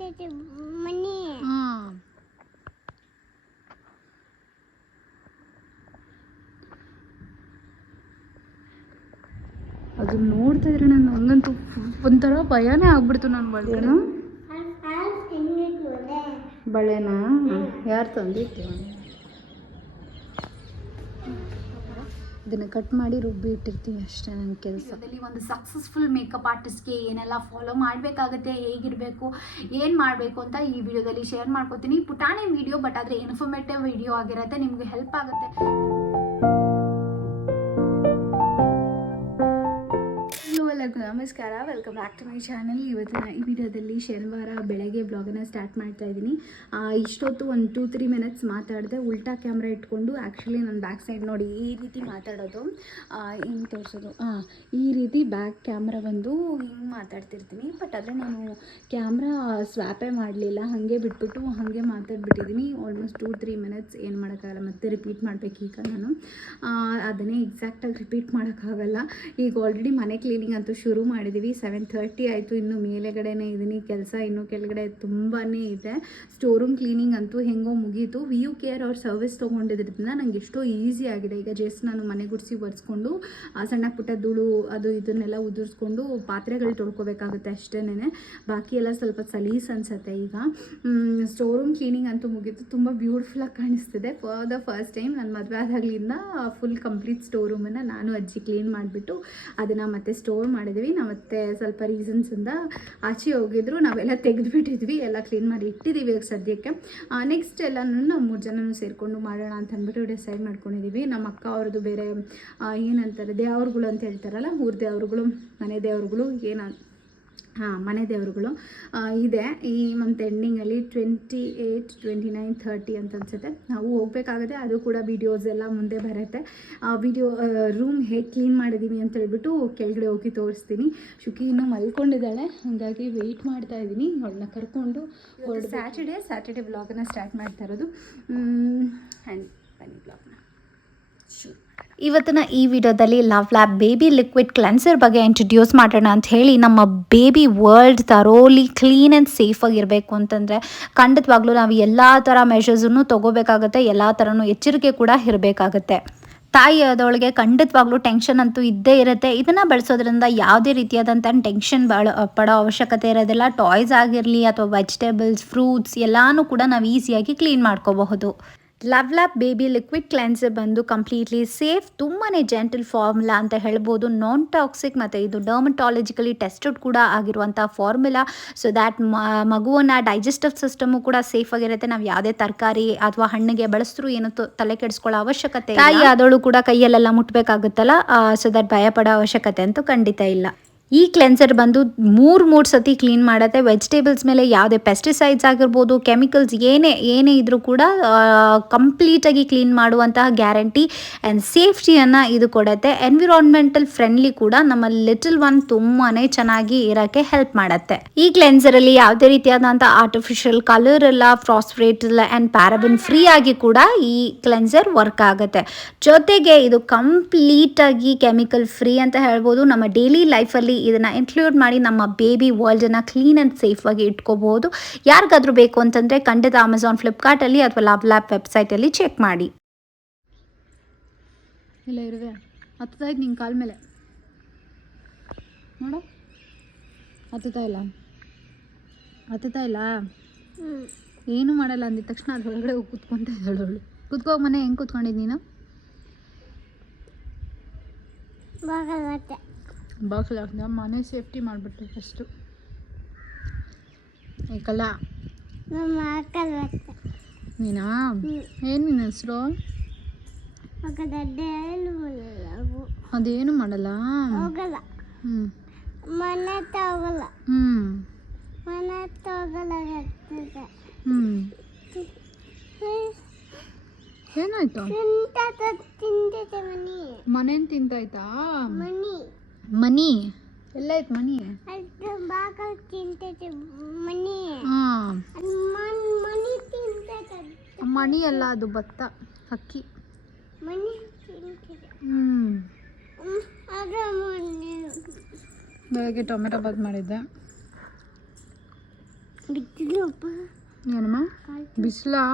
ಅದು ನೋಡ್ತಾ ಇದ್ರೆ ನಾನು ಹಂಗಂತೂ ಒಂಥರ ಭಯನೇ ಆಗ್ಬಿಡ್ತು ನನ್ನ ಒಳಗಡೆ. ಬಳೆನಾ ಯಾರು ತಂದಿತ್ತು? ಇದನ್ನು ಕಟ್ ಮಾಡಿ ರುಬ್ಬಿ ಇಟ್ಟಿರ್ತೀವಿ ಅಷ್ಟೇ ನನ್ನ ಕೆಲಸ. ಒಂದು ಸಕ್ಸಸ್ಫುಲ್ ಮೇಕಪ್ ಆರ್ಟಿಸ್ಟ್ಗೆ ಏನೆಲ್ಲ ಫಾಲೋ ಮಾಡಬೇಕಾಗುತ್ತೆ, ಹೇಗಿರಬೇಕು, ಏನು ಮಾಡಬೇಕು ಅಂತ ಈ ವಿಡಿಯೋದಲ್ಲಿ ಶೇರ್ ಮಾಡ್ಕೋತೀನಿ. ಪುಟಾಣಿ ವಿಡಿಯೋ, ಬಟ್ ಆದರೆ ಇನ್ಫಾರ್ಮೇಟಿವ್ ವಿಡಿಯೋ ಆಗಿರುತ್ತೆ, ನಿಮಗೆ ಹೆಲ್ಪ್ ಆಗುತ್ತೆ. ಎಲ್ಲರಿಗೂ ನಮಸ್ಕಾರ, welcome back to my channel. ಇವತ್ತಿನ ಈ ವಿಡಿಯೋದಲ್ಲಿ ಶನಿವಾರ ಬೆಳಗ್ಗೆ ಬ್ಲಾಗನ್ನು ಸ್ಟಾರ್ಟ್ ಮಾಡ್ತಾ ಇದ್ದೀನಿ. ಇಷ್ಟೊತ್ತು ಒಂದು 2-3 ಮಿನಿಟ್ಸ್ ಮಾತಾಡಿದೆ ಉಲ್ಟಾ ಕ್ಯಾಮ್ರಾ ಇಟ್ಕೊಂಡು. ಆ್ಯಕ್ಚುಲಿ ನನ್ನ ಬ್ಯಾಕ್ ಸೈಡ್ ನೋಡಿ ಈ ರೀತಿ ಮಾತಾಡೋದು, ಹಿಂಗೆ ತೋರಿಸೋದು, ಈ ರೀತಿ ಬ್ಯಾಕ್ ಕ್ಯಾಮ್ರಾ ಬಂದು ಹಿಂಗೆ ಮಾತಾಡ್ತಿರ್ತೀನಿ. ಬಟ್ ಆದರೆ ನಾನು ಕ್ಯಾಮ್ರಾ ಸ್ವ್ಯಾಪೇ ಮಾಡಲಿಲ್ಲ, ಹಾಗೆ ಬಿಟ್ಬಿಟ್ಟು ಹಾಗೆ ಮಾತಾಡ್ಬಿಟ್ಟಿದ್ದೀನಿ ಆಲ್ಮೋಸ್ಟ್ 2-3 ಮಿನಿಟ್ಸ್. ಏನು ಮಾಡೋಕ್ಕಾಗಲ್ಲ, ಮತ್ತೆ ರಿಪೀಟ್ ಮಾಡಬೇಕು. ಈಗ ನಾನು ಅದನ್ನೇ ಎಕ್ಸಾಕ್ಟಾಗಿ ರಿಪೀಟ್ ಮಾಡೋಕ್ಕಾಗಲ್ಲ. ಈಗ ಆಲ್ರೆಡಿ ಮನೆ ಕ್ಲೀನಿಂಗ್ ಅಂತೂ ಶುರು ಮಾಡಿದ್ದೀವಿ. 7:30 ಆಯಿತು, ಇನ್ನು ಮೇಲೆಗಡೆನೇ ಇದ್ದೀನಿ, ಕೆಲಸ ಇನ್ನೂ ಕೆಳಗಡೆ ತುಂಬಾ ಇದೆ. ಸ್ಟೋರ್ ರೂಮ್ ಕ್ಲೀನಿಂಗ್ ಅಂತೂ ಹೆಂಗೋ ಮುಗೀತು. ವಿಯು ಕೇರ್ ಅವ್ರ ಸರ್ವಿಸ್ ತೊಗೊಂಡಿದ್ರಿಂದ ನಂಗೆ ಎಷ್ಟೋ ಈಸಿ ಆಗಿದೆ. ಈಗ ಜಸ್ಟ್ ನಾನು ಮನೆ ಗುಡಿಸಿ ಒರೆಸ್ಕೊಂಡು ಸಣ್ಣ ಪುಟ್ಟ ಧೂಳು ಅದು ಇದನ್ನೆಲ್ಲ ಉದುರಿಸ್ಕೊಂಡು ಪಾತ್ರೆಗಳು ತೊಳ್ಕೊಬೇಕಾಗುತ್ತೆ ಅಷ್ಟೇನೆ. ಬಾಕಿ ಎಲ್ಲ ಸ್ವಲ್ಪ ಸಲೀಸ್ ಅನಿಸುತ್ತೆ. ಈಗ ಸ್ಟೋರ್ ರೂಮ್ ಕ್ಲೀನಿಂಗ್ ಅಂತೂ ಮುಗೀತು. ತುಂಬ ಬ್ಯೂಟಿಫುಲ್ಲಾಗಿ ಕಾಣಿಸ್ತಿದೆ. ಫಾರ್ ದ ಫಸ್ಟ್ ಟೈಮ್ ನನ್ನ ಮದುವೆ ಆದಾಗಲಿಂದ ಫುಲ್ ಕಂಪ್ಲೀಟ್ ಸ್ಟೋರ್ ರೂಮನ್ನು ನಾನು ಅಜ್ಜಿ ಕ್ಲೀನ್ ಮಾಡಿಬಿಟ್ಟು ಅದನ್ನು ಮತ್ತೆ ಸ್ಟೋರ್ ಮಾಡಿದ್ವಿ. ನಾವು ಮತ್ತೆ ಸ್ವಲ್ಪ ರೀಸನ್ಸಿಂದ ಆಚೆ ಹೋಗಿದ್ರು, ನಾವೆಲ್ಲ ತೆಗೆದುಬಿಟ್ಟಿದ್ವಿ, ಎಲ್ಲ ಕ್ಲೀನ್ ಮಾಡಿ ಇಟ್ಟಿದ್ದೀವಿ ಈಗ ಸದ್ಯಕ್ಕೆ. ನೆಕ್ಸ್ಟ್ ಎಲ್ಲನೂ ನಾವು 3 ಜನನೂ ಸೇರಿಕೊಂಡು ಮಾಡೋಣ ಅಂತ ಅಂದ್ಬಿಟ್ಟು ಡಿಸೈಡ್ ಮಾಡ್ಕೊಂಡಿದ್ದೀವಿ. ನಮ್ಮ ಅಕ್ಕ ಅವ್ರದ್ದು ಬೇರೆ ಏನಂತಾರೆ ದೇವ್ರುಗಳು ಅಂತ ಹೇಳ್ತಾರಲ್ಲ, ಊರ ದೇವ್ರುಗಳು, ಮನೆ ದೇವ್ರುಗಳು, ಮನೆ ದೇವರುಗಳು ಇದೆ. ಈ ಮಂತ್ ಎಂಡಿಂಗಲ್ಲಿ 28, 29, 30 ಅಂತ ಅನಿಸುತ್ತೆ ನಾವು ಹೋಗಬೇಕಾಗುತ್ತೆ. ಅದು ಕೂಡ ವೀಡಿಯೋಸ್ ಎಲ್ಲ ಮುಂದೆ ಬರುತ್ತೆ. ವಿಡಿಯೋ ರೂಮ್ ಹೇಗೆ ಕ್ಲೀನ್ ಮಾಡಿದ್ದೀವಿ ಅಂತ ಹೇಳ್ಬಿಟ್ಟು ಕೆಳಗಡೆ ಹೋಗಿ ತೋರಿಸ್ತೀನಿ. ಶುಕಿ ಇನ್ನೂ ಮಲ್ಕೊಂಡಿದ್ದಾಳೆ, ಹಾಗಾಗಿ ವೆಯ್ಟ್ ಮಾಡ್ತಾ ಇದ್ದೀನಿ ಅವಳನ್ನ ಕರ್ಕೊಂಡು. ಸ್ಯಾಟರ್ಡೇ ವ್ಲಾಗನ್ನು ಸ್ಟಾರ್ಟ್ ಮಾಡ್ತಾ ಇರೋದು. ಆ್ಯಂಡ್ ಬನ್ನಿ ವ್ಲಾಗ್ನ ಶುರು. ಇವತ್ತಿನ ಈ ವಿಡಿಯೋದಲ್ಲಿ love lab baby liquid cleanser ಬಗ್ಗೆ ಇಂಟ್ರೊಡ್ಯೂಸ್ ಮಾಡೋಣ ಅಂತ ಹೇಳಿ. ನಮ್ಮ ಬೇಬಿ ವರ್ಲ್ಡ್ ತರೋಲಿ ಕ್ಲೀನ್ ಆ್ಯಂಡ್ ಸೇಫ್ ಆಗಿರಬೇಕು ಅಂತಂದರೆ ಖಂಡಿತವಾಗ್ಲೂ ನಾವು ಎಲ್ಲ ಥರ ಮೆಷರ್ಸನ್ನು ತೊಗೋಬೇಕಾಗುತ್ತೆ, ಎಲ್ಲ ಥರನೂ ಎಚ್ಚರಿಕೆ ಕೂಡ ಇರಬೇಕಾಗುತ್ತೆ. ತಾಯಿ ಆದವಳಿಗೆ ಖಂಡಿತವಾಗ್ಲೂ ಟೆನ್ಷನ್ ಅಂತೂ ಇದ್ದೇ ಇರುತ್ತೆ. ಇದನ್ನು ಬಳಸೋದ್ರಿಂದ ಯಾವುದೇ ರೀತಿಯಾದಂಥ ಟೆನ್ಷನ್ ಪಡೋ ಅವಶ್ಯಕತೆ ಇರೋದಿಲ್ಲ. ಟಾಯ್ಸ್ ಆಗಿರಲಿ ಅಥವಾ ವೆಜಿಟೇಬಲ್ಸ್, ಫ್ರೂಟ್ಸ್ ಎಲ್ಲನೂ ಕೂಡ ನಾವು ಈಸಿಯಾಗಿ ಕ್ಲೀನ್ ಮಾಡ್ಕೋಬಹುದು. Love lab baby liquid cleanser ಬಂದು ಕಂಪ್ಲೀಟ್ಲಿ ಸೇಫ್, ತುಂಬಾ ಜೆಂಟಲ್ ಫಾರ್ಮುಲಾ ಅಂತ ಹೇಳ್ಬೋದು. ನಾನ್ ಟಾಕ್ಸಿಕ್ ಮತ್ತು ಇದು ಡರ್ಮಟಾಲಜಿಕಲಿ ಟೆಸ್ಟೆಡ್ ಕೂಡ ಆಗಿರುವಂಥ ಫಾರ್ಮುಲಾ. ಸೊ ದ್ಯಾಟ್ ಮಗುವನ್ನ ಡೈಜೆಸ್ಟಿವ್ ಸಿಸ್ಟಮು ಕೂಡ ಸೇಫ್ ಆಗಿರುತ್ತೆ. ನಾವು ಯಾವುದೇ ತರಕಾರಿ ಅಥವಾ ಹಣ್ಣಿಗೆ ಬಳಸಿದ್ರು ಏನು ತಲೆ ಕೆಡಿಸ್ಕೊಳ್ಳೋ ಅವಶ್ಯಕತೆ, ತಾಯಿ ಆದವಳು ಕೂಡ ಕೈಯಲ್ಲೆಲ್ಲ ಮುಟ್ಬೇಕಾಗುತ್ತಲ್ಲ, ಸೊ ದ್ಯಾಟ್ ಭಯ ಪಡೋ ಅವಶ್ಯಕತೆ ಅಂತೂ ಖಂಡಿತ ಇಲ್ಲ. ಈ ಕ್ಲೆನ್ಸರ್ ಬಂದು 3 ಸತಿ ಕ್ಲೀನ್ ಮಾಡುತ್ತೆ. ವೆಜಿಟೇಬಲ್ಸ್ ಮೇಲೆ ಯಾವುದೇ ಪೆಸ್ಟಿಸೈಡ್ಸ್ ಆಗಿರ್ಬೋದು, ಕೆಮಿಕಲ್ಸ್ ಏನೇ ಇದ್ರೂ ಕೂಡ ಕಂಪ್ಲೀಟಾಗಿ ಕ್ಲೀನ್ ಮಾಡುವಂತಹ ಗ್ಯಾರಂಟಿ ಆ್ಯಂಡ್ ಸೇಫ್ಟಿಯನ್ನು ಇದು ಕೊಡುತ್ತೆ. ಎನ್ವಿರಾನ್ಮೆಂಟಲ್ ಫ್ರೆಂಡ್ಲಿ ಕೂಡ. ನಮ್ಮ ಲಿಟಲ್ ಒನ್ ತುಂಬಾ ಚೆನ್ನಾಗಿ ಇರೋಕ್ಕೆ ಹೆಲ್ಪ್ ಮಾಡುತ್ತೆ. ಈ ಕ್ಲೆನ್ಸರಲ್ಲಿ ಯಾವುದೇ ರೀತಿಯಾದಂಥ ಆರ್ಟಿಫಿಷಿಯಲ್ ಕಲರ್ ಇಲ್ಲ, ಫಾಸ್ಫರೇಟ್ ಇಲ್ಲ ಆ್ಯಂಡ್ ಪ್ಯಾರಾಬಿನ್ ಫ್ರೀ ಆಗಿ ಕೂಡ ಈ ಕ್ಲೆನ್ಸರ್ ವರ್ಕ್ ಆಗುತ್ತೆ. ಜೊತೆಗೆ ಇದು ಕಂಪ್ಲೀಟಾಗಿ ಕೆಮಿಕಲ್ ಫ್ರೀ ಅಂತ ಹೇಳ್ಬೋದು. ನಮ್ಮ ಡೈಲಿ ಲೈಫಲ್ಲಿ ಇದನ್ನು ಇನ್ಕ್ಲೂಡ್ ಮಾಡಿ ನಮ್ಮ ಬೇಬಿ ವರ್ಲ್ಡನ್ನು ಕ್ಲೀನ್ ಆ್ಯಂಡ್ ಸೇಫಾಗಿ ಇಟ್ಕೋಬಹುದು. ಯಾರಿಗಾದ್ರೂ ಬೇಕು ಅಂತಂದರೆ ಖಂಡಿತ ಅಮೆಝಾನ್, ಫ್ಲಿಪ್ಕಾರ್ಟಲ್ಲಿ ಅಥವಾ ಲವ್ ಲ್ಯಾಬ್ ವೆಬ್ಸೈಟಲ್ಲಿ ಚೆಕ್ ಮಾಡಿ. ಇಲ್ಲ ಇರುವೆ ಹತ್ತದಾಯ್ತು ನಿಂಗೆ ಕಾಲ ಮೇಲೆ ನೋಡು, ಹತ್ತುತ್ತಾ ಇಲ್ಲ ಏನು ಮಾಡಲ್ಲ ಅಂದಿದ ತಕ್ಷಣ ಅದು ಹೊರಗಡೆ ಹೋಗಿ ಕೂತ್ಕೊತಾ ಇದ್ದಾಳು ಅವಳು. ಕೂತ್ಕೋ, ಮನೆ ಹೆಂಗೆ ಕೂತ್ಕೊಂಡಿದ್ದು ನೀನು? ಬಾಕ್ಲ ನಮ್ಮ ಮನೆ ಸೇಫ್ಟಿ ಮಾಡಿಬಿಟ್ಟು ಫಸ್ಟು ಏಕಲ್ಲ ನೀನಾ? ಏನು ನಿನ್ನ ಹೆಸರು? ಅದೇನು ಮಾಡಲ್ಲ. ಏನಾಯ್ತು? ಮನೇನ್ ತಿಂತಾಯ್ತಾ? ಮನಿ ಎಲ್ಲಾಯ್ತು? ಮಣಿ ಅಲ್ಲ, ಅದು ಭತ್ತ, ಅಕ್ಕಿ. ಬೆಳಗ್ಗೆ ಟೊಮೆಟೊ ಬಾತ್ ಮಾಡಿದ್ದೆ. ಏನಮ್ಮ ಬಿಸಿಲಾ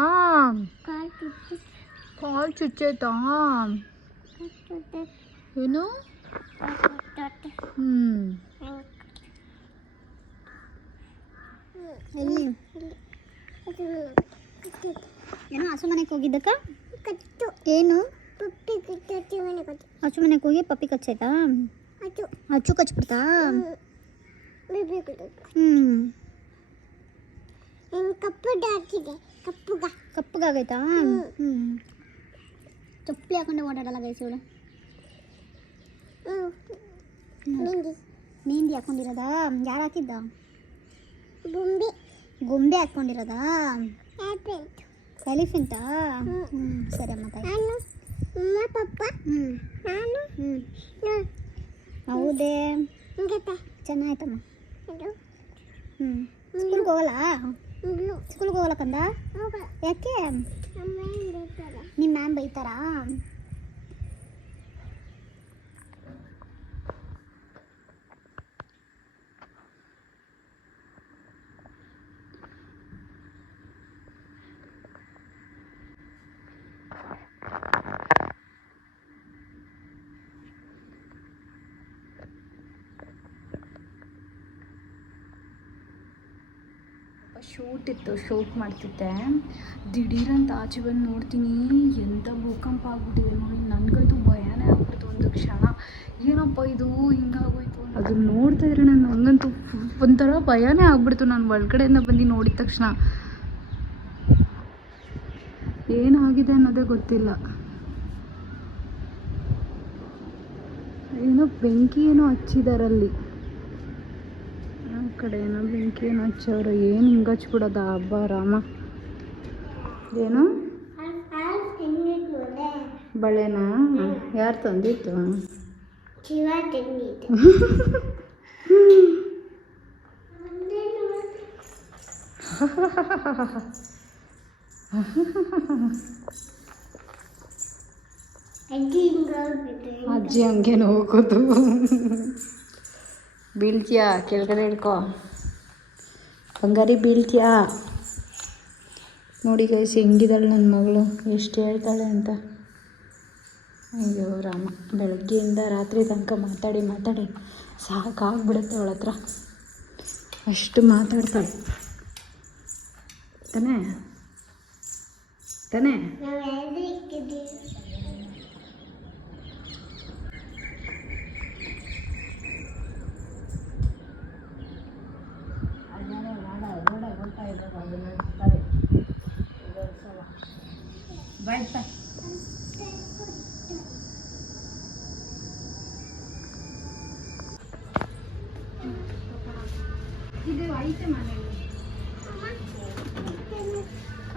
ಕಾಲು ಚುಚ್ಚೈತಾ ಏನು ಎಲ್ಲಿ ಏನೋ ಹಸು ಮನೆಗೆ ಹೋಗಿದ್ದಕ್ಕ ಏನು ಹಸು ಮನೆಗೆ ಹೋಗಿ ಪಪ್ಪಿ ಕಚ್ಚೈತಾ ಹಚ್ಚು ಕಚ್ಬಿಡ್ತಾ ಕಪ್ಪಗಾಗೈತಾ ಚಪ್ಪಲಿ ಹಾಕೊಂಡೆ ಓಡಾಡಲ್ಲ ಗೈಸ್ ಇವಳು ಮೆಹಂದಿ ಹಾಕೊಂಡಿರೋದಾ ಯಾರು ಹಾಕಿದ್ದ ಗೊಂಬೆ ಹಾಕೊಂಡಿರೋದಾ ಎಲಿಫೆಂಟಾ ಸರಿ ಅಮ್ಮ ತಾಯಿ ಪಪ್ಪ ಹೌದೇ ಚೆನ್ನಾಯ್ತಮ್ಮ ಸ್ಕೂಲ್ಗೆ ಹೋಗಲ್ಲ ಸ್ಕೂಲ್ಗೆ ಹೋಗಲ್ಲ ಕಂದ ಯಾಕೆ ನಿಮ್ಮ ಮ್ಯಾಮ್ ಬೈತಾರಾ ಶೂಟ್ ಇತ್ತು ಶೂಟ್ ಮಾಡ್ತಿದ್ದೆ ದಿಢೀರಂತ ಆಚೆ ಬಂದು ನೋಡ್ತೀನಿ ಎಂಥ ಭೂಕಂಪ ಆಗ್ಬಿಟ್ಟಿದೆ ನೋಡಿ ನನಗಂತೂ ಭಯನೇ ಆಗ್ಬಿಡ್ತು ಒಂದು ಕ್ಷಣ ಏನಪ್ಪ ಇದು ಹಿಂಗಾಗೋಯ್ತು ಅದು ನೋಡ್ತಾ ಇದ್ರೆ ನಾನು ಹಂಗಂತೂ ಒಂಥರ ಭಯನೇ ಆಗ್ಬಿಡ್ತು ನಾನು ಒಳಗಡೆಯಿಂದ ಬಂದು ನೋಡಿದ ತಕ್ಷಣ ಏನಾಗಿದೆ ಅನ್ನೋದೇ ಗೊತ್ತಿಲ್ಲ ಏನೋ ಬೆಂಕಿ ಏನೋ ಹಚ್ಚಿದಾರಲ್ಲಿ ಕಡೆ ಏನೋ ಬೆಂಕಿ ಏನೋ ಹಚ್ಚವ್ರು ಏನು ಹಿಂಗೆ ಹಚ್ಬಿಡೋದ ಹಬ್ಬ ರಾಮ ಏನು ಬಳೆನಾ ಯಾರು ತಂದಿತ್ತು ಅಜ್ಜಿ ಹಂಗೇನು ಹೋಗೋದು ಬೀಳ್ತೀಯಾ ಕೆಳಗಡೆ ಹಿಡ್ಕೊ ಬಂಗಾರಿ ಬೀಳ್ತೀಯಾ ನೋಡಿ ಗೈಸ್ ಹೆಂಗಿದ್ದಾಳೆ ನನ್ನ ಮಗಳು ಎಷ್ಟು ಹೇಳ್ತಾಳೆ ಅಂತ ಅಯ್ಯೋ ರಾಮ ಬೆಳಗ್ಗೆಯಿಂದ ರಾತ್ರಿ ತನಕ ಮಾತಾಡಿ ಸಾಕಾಗ್ಬಿಡುತ್ತೆ ಅವಳ ಹತ್ರ ಅಷ್ಟು ಮಾತಾಡ್ತಾಳೆ ತಾನೇ ತಾನೇ ಇದು ಐತೆ ಮನೆಯಲ್ಲಿ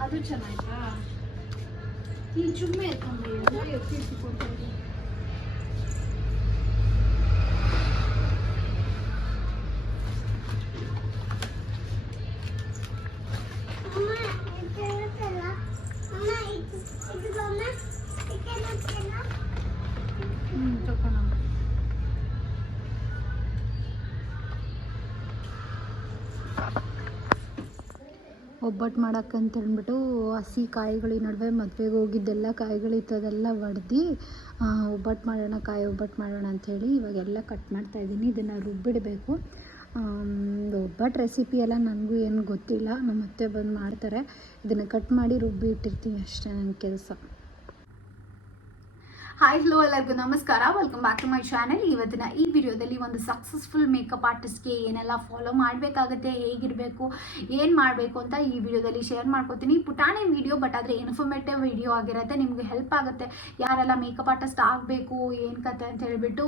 ಅದು ಚೆನ್ನಾಯ್ತಾ ಈ ಚುಮ್ಮೆ ಎತ್ಕೊಂಡು ಎತ್ತಿಟ್ಕೊಳ್ತೀನಿ ತಗೋಣ ಒಬ್ಬಟ್ಟು ಮಾಡೋಕ್ಕಂತ ಅಂದ್ಬಿಟ್ಟು ಹಸಿ ಕಾಯಿಗಳ ನಡುವೆ ಮದುವೆಗೆ ಹೋಗಿದ್ದೆಲ್ಲ ಕಾಯಿಗಳಿತ್ತು ಅದೆಲ್ಲ ಒಡೆದು ಒಬ್ಬಟ್ಟು ಮಾಡೋಣ ಕಾಯಿ ಒಬ್ಬಟ್ಟು ಮಾಡೋಣ ಅಂಥೇಳಿ ಇವಾಗೆಲ್ಲ ಕಟ್ ಮಾಡ್ತಾಯಿದ್ದೀನಿ ಇದನ್ನು ರುಬ್ಬಿಡಬೇಕು ಒಬ್ಬಟ್ಟು ರೆಸಿಪಿ ಎಲ್ಲ ನನಗೂ ಏನು ಗೊತ್ತಿಲ್ಲ ನಮ್ಮ ಅತ್ತೆ ಬಂದು ಮಾಡ್ತಾರೆ ಇದನ್ನು ಕಟ್ ಮಾಡಿ ರುಬ್ಬಿ ಇಟ್ಟಿರ್ತೀನಿ ಅಷ್ಟೇ ನನ್ನ ಕೆಲಸ ಹಾಯ್ ಹಲೋ ಎಲ್ಲರಿಗೂ ನಮಸ್ಕಾರ welcome back to my channel ಇವತ್ತಿನ ಈ ವಿಡಿಯೋದಲ್ಲಿ ಒಂದು ಸಕ್ಸಸ್ಫುಲ್ ಮೇಕಪ್ ಆರ್ಟಿಸ್ಟ್ಗೆ ಏನೆಲ್ಲ ಫಾಲೋ ಮಾಡಬೇಕಾಗುತ್ತೆ ಹೇಗಿರಬೇಕು ಏನು ಮಾಡಬೇಕು ಅಂತ ಈ ವಿಡಿಯೋದಲ್ಲಿ ಶೇರ್ ಮಾಡ್ಕೋತೀನಿ ಪುಟಾಣಿ ವಿಡಿಯೋ ಬಟ್ ಆದರೆ ಇನ್ಫಾರ್ಮೇಟಿವ್ ವಿಡಿಯೋ ಆಗಿರುತ್ತೆ ನಿಮಗೆ ಹೆಲ್ಪ್ ಆಗುತ್ತೆ ಯಾರೆಲ್ಲ ಮೇಕಪ್ ಆರ್ಟಿಸ್ಟ್ ಆಗಬೇಕು ಏನು ಕತೆ ಅಂತ ಹೇಳಿಬಿಟ್ಟು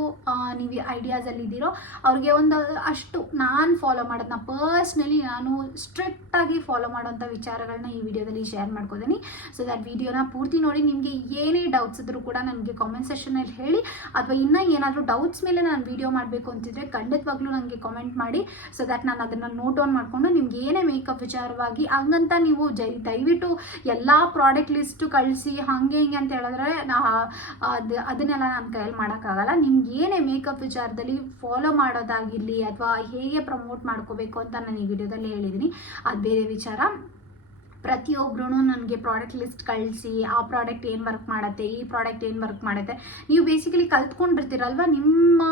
ನೀವು ಐಡಿಯಾಸಲ್ಲಿದ್ದೀರೋ ಅವ್ರಿಗೆ ಒಂದು ಅಷ್ಟು ನಾನು ಫಾಲೋ ಮಾಡೋದನ್ನ ಪರ್ಸ್ನಲಿ ನಾನು ಸ್ಟ್ರಿಕ್ಟಾಗಿ ಫಾಲೋ ಮಾಡೋಂಥ ವಿಚಾರಗಳನ್ನ ಈ ವಿಡಿಯೋದಲ್ಲಿ ಶೇರ್ ಮಾಡ್ಕೋತೀನಿ ಸೊ ದಟ್ ವಿಡಿಯೋನ ಪೂರ್ತಿ ನೋಡಿ ನಿಮಗೆ ಏನೇ ಡೌಟ್ಸ್ ಇದ್ರೂ ಕೂಡ ನನಗೆ ಕಾಮೆಂಟ್ ಸೆಷನಲ್ಲಿ ಹೇಳಿ. ಅಥವಾ ಇನ್ನೂ ಏನಾದರೂ ಡೌಟ್ಸ್ ಮೇಲೆ ನಾನು ವೀಡಿಯೋ ಮಾಡಬೇಕು ಅಂತಿದ್ರೆ ಖಂಡಿತವಾಗ್ಲೂ ನನಗೆ ಕಾಮೆಂಟ್ ಮಾಡಿ. ಸೊ ದ್ಯಾಟ್ ನಾನು ಅದನ್ನು ನೋಟ್ ಡೌನ್ ಮಾಡಿಕೊಂಡು ನಿಮ್ಗೆ ಏನೇ ಮೇಕಪ್ ವಿಚಾರವಾಗಿ ಹಂಗಂತ ನೀವು ದಯವಿಟ್ಟು ಎಲ್ಲ ಪ್ರಾಡಕ್ಟ್ ಲಿಸ್ಟು ಕಳಿಸಿ ಹಾಗೆ ಹಿಂಗೆ ಅಂತ ಹೇಳಿದ್ರೆ ಅದನ್ನೆಲ್ಲ ನಾನು ಕೈಯಲ್ಲಿ ಮಾಡೋಕ್ಕಾಗಲ್ಲ. ನಿಮ್ಗೆ ಏನೇ ಮೇಕಪ್ ವಿಚಾರದಲ್ಲಿ ಫಾಲೋ ಮಾಡೋದಾಗಿರಲಿ ಅಥವಾ ಹೇಗೆ ಪ್ರಮೋಟ್ ಮಾಡ್ಕೋಬೇಕು ಅಂತ ನಾನು ಈ ವಿಡಿಯೋದಲ್ಲಿ ಹೇಳಿದ್ದೀನಿ, ಅದು ಬೇರೆ ವಿಚಾರ. ಪ್ರತಿಯೊಬ್ಬರೂ ನನಗೆ ಪ್ರಾಡಕ್ಟ್ ಲಿಸ್ಟ್ ಕಳಿಸಿ ಆ ಪ್ರಾಡಕ್ಟ್ ಏನು ವರ್ಕ್ ಮಾಡುತ್ತೆ, ಈ ಪ್ರಾಡಕ್ಟ್ ಏನು ವರ್ಕ್ ಮಾಡುತ್ತೆ. ನೀವು ಬೇಸಿಕಲಿ ಕಲ್ತ್ಕೊಂಡಿರ್ತೀರಲ್ವ, ನಿಮ್ಮ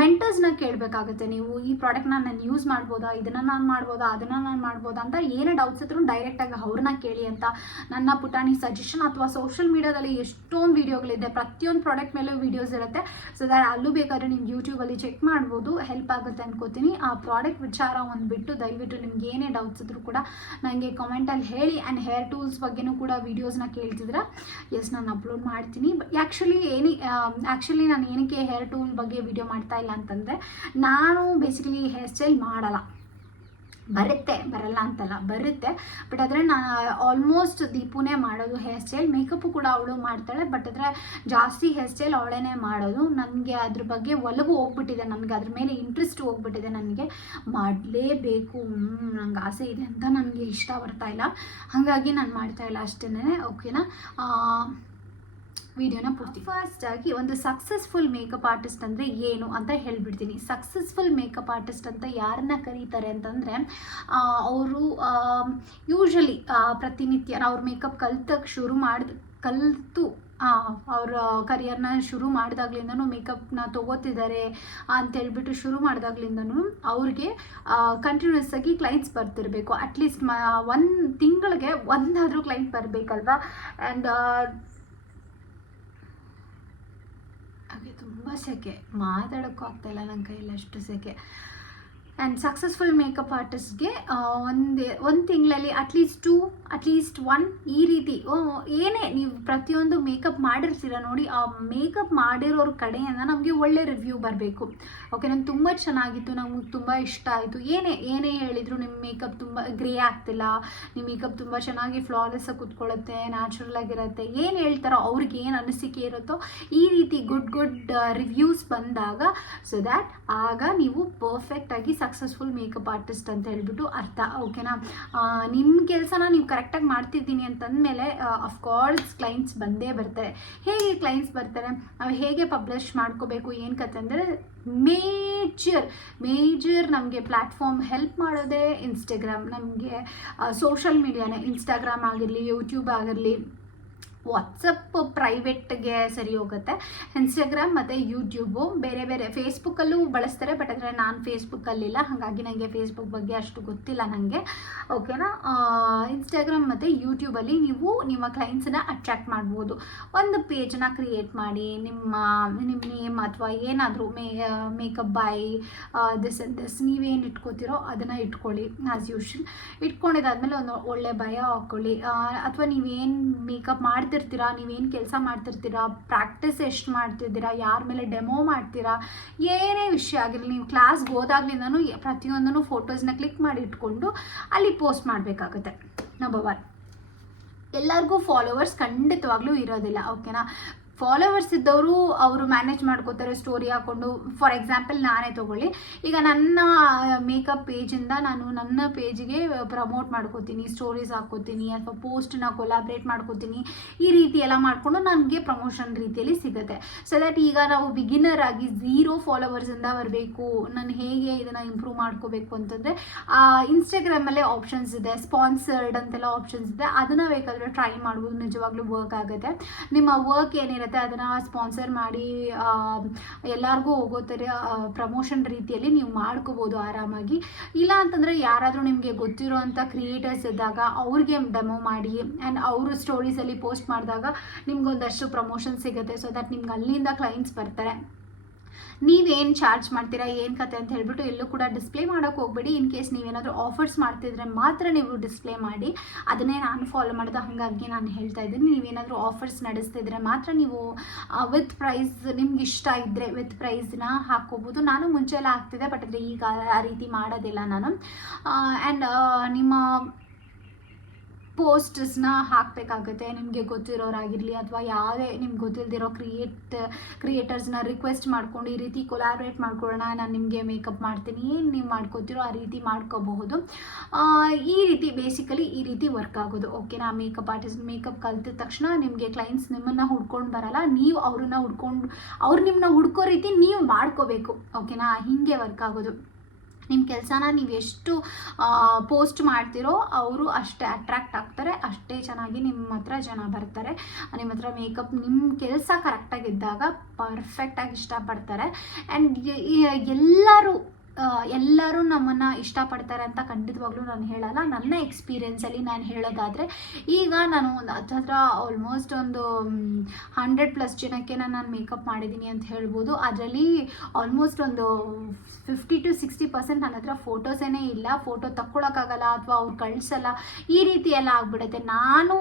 ಮೆಂಟರ್ಸ್ನ ಕೇಳಬೇಕಾಗುತ್ತೆ. ನೀವು ಈ ಪ್ರಾಡಕ್ಟ್ನ ನಾನು ಯೂಸ್ ಮಾಡ್ಬೋದಾ, ಇದನ್ನು ನಾನು ಮಾಡ್ಬೋದಾ, ಅದನ್ನು ನಾನು ಮಾಡ್ಬೋದಾ ಅಂತ ಏನೇ ಡೌಟ್ಸ್ ಇದ್ರೂ ಡೈರೆಕ್ಟಾಗಿ ಅವ್ರನ್ನ ಕೇಳಿ ಅಂತ ನನ್ನ ಪುಟಾಣಿ ಸಜೆಷನ್. ಅಥವಾ ಸೋಷಿಯಲ್ ಮೀಡಿಯಾದಲ್ಲಿ ಎಷ್ಟೊಂದು ವೀಡಿಯೋಗಳಿದೆ, ಪ್ರತಿಯೊಂದು ಪ್ರಾಡಕ್ಟ್ ಮೇಲೂ ವೀಡಿಯೋಸ್ ಇರುತ್ತೆ. ಸೊ ದ್ಯಾಟ್ ಅಲ್ಲೂ ಬೇಕಾದ್ರೆ ನೀವು ಯೂಟ್ಯೂಬಲ್ಲಿ ಚೆಕ್ ಮಾಡ್ಬೋದು, ಹೆಲ್ಪ್ ಆಗುತ್ತೆ ಅನ್ಕೋತೀನಿ. ಆ ಪ್ರಾಡಕ್ಟ್ ವಿಚಾರ ಒಂದು ಬಿಟ್ಟು ದಯವಿಟ್ಟು ನಿಮ್ಗೆ ಏನೇ ಡೌಟ್ಸ್ ಇದ್ರೂ ಕೂಡ ನನಗೆ ಕಾಮೆಂಟಲ್ಲಿ ಹೇಳಿ. ಆ್ಯಂಡ್ ಹೇರ್ ಟೂಲ್ಸ್ ಬಗ್ಗೆನೂ ಕೂಡ ವೀಡಿಯೋಸ್ನ ಕೇಳ್ತಿದ್ರೆ ಎಸ್ ನಾನು ಅಪ್ಲೋಡ್ ಮಾಡ್ತೀನಿ. ಆ್ಯಕ್ಚುಲಿ ನಾನು ಏನಕ್ಕೆ ಹೇರ್ ಟೂಲ್ ಬಗ್ಗೆ ವೀಡಿಯೋ ಮಾಡ್ತಾ ಇಲ್ಲ ಅಂತಂದರೆ, ನಾನು ಬೇಸಿಕಲಿ ಹೇರ್ ಸ್ಟೈಲ್ ಮಾಡಲ್ಲ. ಬರಲ್ಲ ಅಂತಲ್ಲ, ಬರುತ್ತೆ. ಬಟ್ ಆದರೆ ನಾನು ಆಲ್ಮೋಸ್ಟ್ ದೀಪುನೇ ಮಾಡೋದು ಹೇರ್ ಸ್ಟೈಲ್. ಮೇಕಪ್ಪು ಕೂಡ ಅವಳು ಮಾಡ್ತಾಳೆ, ಬಟ್ ಆದರೆ ಜಾಸ್ತಿ ಹೇರ್ ಸ್ಟೈಲ್ ಅವಳೇನೇ ಮಾಡೋದು. ನನಗೆ ಅದ್ರ ಬಗ್ಗೆ ಒಲವು ಹೋಗ್ಬಿಟ್ಟಿದೆ, ನನಗೆ ಅದ್ರ ಮೇಲೆ ಇಂಟ್ರೆಸ್ಟ್ ಹೋಗ್ಬಿಟ್ಟಿದೆ. ನನಗೆ ಮಾಡಲೇಬೇಕು, ನಂಗೆ ಆಸೆ ಇದೆ ಅಂತ ನನಗೆ ಇಷ್ಟ ಬರ್ತಾ ಇಲ್ಲ, ಹಾಗಾಗಿ ನಾನು ಮಾಡ್ತಾಯಿಲ್ಲ ಅಷ್ಟೇ. ಓಕೆನಾ, ವಿಡಿಯೋನ ಪೂರ್ತಿ. ಫಸ್ಟಾಗಿ ಒಂದು ಸಕ್ಸಸ್ಫುಲ್ ಮೇಕಪ್ ಆರ್ಟಿಸ್ಟ್ ಅಂದರೆ ಏನು ಅಂತ ಹೇಳ್ಬಿಡ್ತೀನಿ. ಸಕ್ಸಸ್ಫುಲ್ ಮೇಕಪ್ ಆರ್ಟಿಸ್ಟ್ ಅಂತ ಯಾರನ್ನ ಕರೀತಾರೆ ಅಂತಂದರೆ, ಅವರು ಯೂಶ್ವಲಿ ಪ್ರತಿನಿತ್ಯ ಅವ್ರ ಮೇಕಪ್ ಕಲಿತು ಅವ್ರ ಕರಿಯರ್ನ ಶುರು ಮಾಡಿದಾಗ್ಲಿಂದನೂ ಮೇಕಪ್ನ ತೊಗೋತಿದ್ದಾರೆ ಅಂತೇಳ್ಬಿಟ್ಟು ಶುರು ಮಾಡಿದಾಗ್ಲಿಂದನೂ ಅವ್ರಿಗೆ ಕಂಟಿನ್ಯೂಸ್ ಆಗಿ ಕ್ಲೈಂಟ್ಸ್ ಬರ್ತಿರಬೇಕು. ಅಟ್ಲೀಸ್ಟ್ 1 ತಿಂಗಳಿಗೆ ಒಂದಾದರೂ ಕ್ಲೈಂಟ್ ಬರಬೇಕಲ್ವಾ. ಆ್ಯಂಡ್ ಹಾಗೆ ತುಂಬ ಸೆಕೆ, ಮಾತಾಡೋಕ್ಕೂ ಆಗ್ತಾಯಿಲ್ಲ ನನ್ನ ಕೈಯಲ್ಲಿ, ಅಷ್ಟು ಸೆಕೆ. ಆ್ಯಂಡ್ ಸಕ್ಸಸ್ಫುಲ್ ಮೇಕಪ್ ಆರ್ಟಿಸ್ಟ್ಗೆ ಒಂದು ತಿಂಗಳಲ್ಲಿ ಅಟ್ಲೀಸ್ಟ್ 1 ಈ ರೀತಿ ಏನೇ ನೀವು ಪ್ರತಿಯೊಂದು ಮೇಕಪ್ ಮಾಡಿರ್ತೀರ ನೋಡಿ, ಆ ಮೇಕಪ್ ಮಾಡಿರೋರ ಕಡೆಯಿಂದ ನಮಗೆ ಒಳ್ಳೆ ರಿವ್ಯೂ ಬರಬೇಕು. ಓಕೆ, ನಂಗೆ ತುಂಬ ಚೆನ್ನಾಗಿತ್ತು, ನಮಗೆ ತುಂಬ ಇಷ್ಟ ಆಯಿತು, ಏನೇ ಹೇಳಿದ್ರು ನಿಮ್ಮ ಮೇಕಪ್ ತುಂಬ ಗ್ರೇ ಆಗ್ತಿಲ್ಲ, ನಿಮ್ಮ ಮೇಕಪ್ ತುಂಬ ಚೆನ್ನಾಗಿ ಫ್ಲಾಲೆಸ್ಸಾಗಿ ಕೂತ್ಕೊಳ್ಳುತ್ತೆ, ನ್ಯಾಚುರಲ್ ಆಗಿರುತ್ತೆ, ಏನು ಹೇಳ್ತಾರೋ ಅವ್ರಿಗೆ ಏನು ಅನಿಸಿಕೆ ಇರುತ್ತೋ ಈ ರೀತಿ ಗುಡ್ ರಿವ್ಯೂಸ್ ಬಂದಾಗ, ಸೊ ದ್ಯಾಟ್ ಆಗ ನೀವು ಪರ್ಫೆಕ್ಟಾಗಿ ಸಕ್ಸಸ್ಫುಲ್ ಮೇಕಪ್ ಆರ್ಟಿಸ್ಟ್ ಅಂತ ಹೇಳ್ಬಿಟ್ಟು ಅರ್ಥ. ಓಕೆನಾ, ನಿಮ್ಮ ಕೆಲಸನ ನೀವು ಕರೆಕ್ಟಾಗಿ ಮಾಡ್ತಿದ್ದೀನಿ ಅಂತಂದಮೇಲೆ ಅಫ್ಕೋರ್ಸ್ ಕ್ಲೈಂಟ್ಸ್ ಬಂದೇ ಬರ್ತಾರೆ. ಹೇಗೆ ಕ್ಲೈಂಟ್ಸ್ ಬರ್ತಾರೆ, ನಾವು ಹೇಗೆ ಪಬ್ಲಿಷ್ ಮಾಡ್ಕೋಬೇಕು ಏನು ಕತೆ ಅಂದರೆ, ಮೇಜರ್ ನಮಗೆ ಪ್ಲ್ಯಾಟ್ಫಾರ್ಮ್ ಹೆಲ್ಪ್ ಮಾಡೋದೇ ಇನ್ಸ್ಟಾಗ್ರಾಮ್. ನಮಗೆ ಸೋಷಲ್ ಮೀಡಿಯಾನೇ, ಇನ್ಸ್ಟಾಗ್ರಾಮ್ ಆಗಿರಲಿ, ಯೂಟ್ಯೂಬ್ ಆಗಿರಲಿ, ವಾಟ್ಸಪ್ ಪ್ರೈವೇಟ್ಗೆ ಸರಿ ಹೋಗುತ್ತೆ. ಇನ್ಸ್ಟಾಗ್ರಾಮ್ ಮತ್ತು ಯೂಟ್ಯೂಬು ಬೇರೆ ಫೇಸ್ಬುಕ್ಕಲ್ಲೂ ಬಳಸ್ತಾರೆ, ಬಟ್ ಅಂದರೆ ನಾನು ಫೇಸ್ಬುಕ್ಕಲ್ಲಿಲ್ಲ, ಹಾಗಾಗಿ ನನಗೆ ಫೇಸ್ಬುಕ್ ಬಗ್ಗೆ ಅಷ್ಟು ಗೊತ್ತಿಲ್ಲ ನನಗೆ. ಓಕೆನಾ, ಇನ್ಸ್ಟಾಗ್ರಾಮ್ ಮತ್ತು ಯೂಟ್ಯೂಬಲ್ಲಿ ನೀವು ನಿಮ್ಮ ಕ್ಲೈಂಟ್ಸನ್ನ ಅಟ್ರ್ಯಾಕ್ಟ್ ಮಾಡ್ಬೋದು. ಒಂದು ಪೇಜನ್ನ ಕ್ರಿಯೇಟ್ ಮಾಡಿ, ನಿಮ್ಮ ನೇಮ್ ಅಥವಾ ಏನಾದರೂ ಮೇಕಪ್ ಬೈ ದಿಸ್ ನೀವೇನು ಇಟ್ಕೋತಿರೋ ಅದನ್ನು ಇಟ್ಕೊಳ್ಳಿ. ಆ್ಯಸ್ ಯೂಶುವಲ್ ಇಟ್ಕೊಂಡಿದ್ದಾದ್ಮೇಲೆ ಒಂದು ಒಳ್ಳೆ ಭಯ ಹಾಕ್ಕೊಳ್ಳಿ. ಅಥವಾ ನೀವೇನು ಮೇಕಪ್ ಮಾಡ್ತೀರಾ, ನೀವೇನು ಕೆಲಸ ಮಾಡ್ತಿರ್ತೀರಾ, ಪ್ರಾಕ್ಟೀಸ್ ಎಷ್ಟು ಮಾಡ್ತಿದ್ದೀರಾ, ಯಾರ ಮೇಲೆ ಡೆಮೋ ಮಾಡ್ತೀರಾ, ಏನೇ ವಿಷಯ ಆಗಿರಲಿ, ನೀವು ಕ್ಲಾಸ್ಗೆ ಹೋದಾಗ್ಲಿಂದನೂ ಪ್ರತಿಯೊಂದೂ ಫೋಟೋಸ್ನ ಕ್ಲಿಕ್ ಮಾಡಿ ಇಟ್ಕೊಂಡು ಅಲ್ಲಿ ಪೋಸ್ಟ್ ಮಾಡಬೇಕಾಗುತ್ತೆ. ನಂಬರ್ 1, ಎಲ್ಲರಿಗೂ ಫಾಲೋವರ್ಸ್ ಖಂಡಿತವಾಗ್ಲೂ ಇರೋದಿಲ್ಲ. ಓಕೆನಾ, ಫಾಲೋವರ್ಸ್ ಇದ್ದವರು ಅವರು ಮ್ಯಾನೇಜ್ ಮಾಡ್ಕೋತಾರೆ ಸ್ಟೋರಿ ಹಾಕ್ಕೊಂಡು. ಫಾರ್ ಎಕ್ಸಾಂಪಲ್ ನಾನೇ ತೊಗೊಳ್ಳಿ, ಈಗ ನನ್ನ ಮೇಕಪ್ ಪೇಜಿಂದ ನಾನು ನನ್ನ ಪೇಜಿಗೆ ಪ್ರಮೋಟ್ ಮಾಡ್ಕೋತೀನಿ, ಸ್ಟೋರೀಸ್ ಹಾಕ್ಕೋತೀನಿ ಅಥವಾ ಪೋಸ್ಟನ್ನ ಕೊಲಾಬ್ರೇಟ್ ಮಾಡ್ಕೋತೀನಿ. ಈ ರೀತಿ ಎಲ್ಲ ಮಾಡಿಕೊಂಡು ನನಗೆ ಪ್ರಮೋಷನ್ ರೀತಿಯಲ್ಲಿ ಸಿಗುತ್ತೆ. ಸೊ ದ್ಯಾಟ್ ಈಗ ನಾವು ಬಿಗಿನರ್ ಆಗಿ 0 ಫಾಲೋವರ್ಸಿಂದ ಬರಬೇಕು, ನಾನು ಹೇಗೆ ಇದನ್ನು ಇಂಪ್ರೂವ್ ಮಾಡ್ಕೋಬೇಕು ಅಂತಂದರೆ, ಇನ್ಸ್ಟಾಗ್ರಾಮಲ್ಲೇ ಆಪ್ಷನ್ಸ್ ಇದೆ, ಸ್ಪಾನ್ಸರ್ಡ್ ಅಂತೆಲ್ಲ ಆಪ್ಷನ್ಸ್ ಇದೆ, ಅದನ್ನು ಬೇಕಾದರೆ ಟ್ರೈ ಮಾಡ್ಬೋದು. ನಿಜವಾಗ್ಲೂ ವರ್ಕ್ ಆಗುತ್ತೆ. ನಿಮ್ಮ ವರ್ಕ್ ಏನಿರುತ್ತೆ ಅದನ್ನು ಸ್ಪಾನ್ಸರ್ ಮಾಡಿ ಎಲ್ಲರಿಗೂ ಹೋಗೋ ಥರ ಪ್ರಮೋಷನ್ ರೀತಿಯಲ್ಲಿ ನೀವು ಮಾಡ್ಕೋಬೋದು ಆರಾಮಾಗಿ. ಇಲ್ಲ ಅಂತಂದರೆ ಯಾರಾದರೂ ನಿಮಗೆ ಗೊತ್ತಿರೋ ಅಂಥ ಕ್ರಿಯೇಟರ್ಸ್ ಇದ್ದಾಗ ಅವ್ರಿಗೆ ಡೆಮೋ ಮಾಡಿ ಆ್ಯಂಡ್ ಅವರು ಸ್ಟೋರೀಸಲ್ಲಿ ಪೋಸ್ಟ್ ಮಾಡಿದಾಗ ನಿಮ್ಗೊಂದಷ್ಟು ಪ್ರಮೋಷನ್ ಸಿಗುತ್ತೆ. ಸೊ ದಟ್ ನಿಮ್ಗೆ ಅಲ್ಲಿಂದ ಕ್ಲೈಂಟ್ಸ್ ಬರ್ತಾರೆ. ನೀವೇನು ಚಾರ್ಜ್ ಮಾಡ್ತೀರಾ, ಏನು ಕತೆ ಅಂತ ಹೇಳ್ಬಿಟ್ಟು ಎಲ್ಲೂ ಕೂಡ ಡಿಸ್ಪ್ಲೇ ಮಾಡೋಕ್ಕೆ ಹೋಗ್ಬೇಡಿ. ಇನ್ ಕೇಸ್ ನೀವೇನಾದರೂ ಆಫರ್ಸ್ ಮಾಡ್ತಿದ್ರೆ ಮಾತ್ರ ನೀವು ಡಿಸ್ಪ್ಲೇ ಮಾಡಿ. ಅದನ್ನೇ ನಾನು ಫಾಲೋ ಮಾಡೋದು, ಹಾಗಾಗಿ ನಾನು ಹೇಳ್ತಾ ಇದ್ದೀನಿ. ನೀವೇನಾದರೂ ಆಫರ್ಸ್ ನಡೆಸ್ತಿದ್ರೆ ಮಾತ್ರ ನೀವು ವಿತ್ ಪ್ರೈಸ್, ನಿಮ್ಗೆ ಇಷ್ಟ ಇದ್ದರೆ ವಿತ್ ಪ್ರೈಸ್ನ ಹಾಕ್ಕೋಬೋದು. ನಾನು ಮುಂಚೆ ಎಲ್ಲ ಹಾಕ್ತಿದ್ದೆ, ಬಟ್ ಅಂದರೆ ಈಗ ಆ ರೀತಿ ಮಾಡೋದಿಲ್ಲ ನಾನು. ಆ್ಯಂಡ್ ನಿಮ್ಮ ಪೋಸ್ಟಸ್ನ ಹಾಕಬೇಕಾಗುತ್ತೆ. ನಿಮಗೆ ಗೊತ್ತಿರೋರಾಗಿರಲಿ ಅಥವಾ ಯಾವುದೇ ನಿಮ್ಗೆ ಗೊತ್ತಿಲ್ಲದಿರೋ ಕ್ರಿಯೇಟರ್ಸ್ನ ರಿಕ್ವೆಸ್ಟ್ ಮಾಡ್ಕೊಂಡು ಈ ರೀತಿ ಕೊಲಾಬ್ರೇಟ್ ಮಾಡ್ಕೊಳ್ಳೋಣ, ನಾನು ನಿಮಗೆ ಮೇಕಪ್ ಮಾಡ್ತೀನಿ, ಏನು ನೀವು ಮಾಡ್ಕೋತಿರೋ ಆ ರೀತಿ ಮಾಡ್ಕೋಬಹುದು. ಈ ರೀತಿ ಬೇಸಿಕಲಿ ಈ ರೀತಿ ವರ್ಕ್ ಆಗೋದು. ಓಕೆನಾ, ಮೇಕಪ್ ಆರ್ಟಿಸ್ಟ್ ಮೇಕಪ್ ಕಲ್ತಿದ ತಕ್ಷಣ ನಿಮಗೆ ಕ್ಲೈಂಟ್ಸ್ ನಿಮ್ಮನ್ನು ಹುಡ್ಕೊಂಡು ಬರಲ್ಲ, ನೀವು ಅವ್ರನ್ನ ಹುಡ್ಕೊಂಡು ಅವ್ರು ನಿಮ್ಮನ್ನ ಹುಡ್ಕೋ ರೀತಿ ನೀವು ಮಾಡ್ಕೋಬೇಕು. ಓಕೆನಾ, ಹೀಗೆ ವರ್ಕ್ ಆಗೋದು. ನಿಮ್ಮ ಕೆಲಸನ ನೀವು ಎಷ್ಟು ಪೋಸ್ಟ್ ಮಾಡ್ತೀರೋ ಅವರು ಅಷ್ಟೇ ಅಟ್ರ್ಯಾಕ್ಟ್ ಆಗ್ತಾರೆ, ಅಷ್ಟೇ ಚೆನ್ನಾಗಿ ನಿಮ್ಮ ಹತ್ರ ಜನ ಬರ್ತಾರೆ. ನಿಮ್ಮ ಹತ್ರ ಮೇಕಪ್ ನಿಮ್ಮ ಕೆಲಸ ಕರೆಕ್ಟಾಗಿದ್ದಾಗ ಪರ್ಫೆಕ್ಟಾಗಿ ಇಷ್ಟಪಡ್ತಾರೆ. ಆ್ಯಂಡ್ ಎಲ್ಲರೂ ನಮ್ಮನ್ನು ಇಷ್ಟಪಡ್ತಾರೆ ಅಂತ ಖಂಡಿತವಾಗ್ಲೂ ನಾನು ಹೇಳಲ್ಲ. ನನ್ನ ಎಕ್ಸ್ಪೀರಿಯೆನ್ಸಲ್ಲಿ ನಾನು ಹೇಳೋದಾದರೆ, ಈಗ ನಾನು ಒಂದು ಹತ್ತಿರ ಆಲ್ಮೋಸ್ಟ್ ಒಂದು 100+ ಜನಕ್ಕೆ ನಾನು ಮೇಕಪ್ ಮಾಡಿದ್ದೀನಿ ಅಂತ ಹೇಳ್ಬೋದು. ಅದರಲ್ಲಿ ಆಲ್ಮೋಸ್ಟ್ ಒಂದು 50 to 60% ನನ್ನ ಹತ್ರ ಫೋಟೋಸೇ ಇಲ್ಲ, ಫೋಟೋ ತಕ್ಕೊಳಕ್ಕಾಗಲ್ಲ ಅಥವಾ ಅವ್ರು ಕಳಿಸಲ್ಲ, ಈ ರೀತಿ ಎಲ್ಲ ಆಗ್ಬಿಡುತ್ತೆ. ನಾನು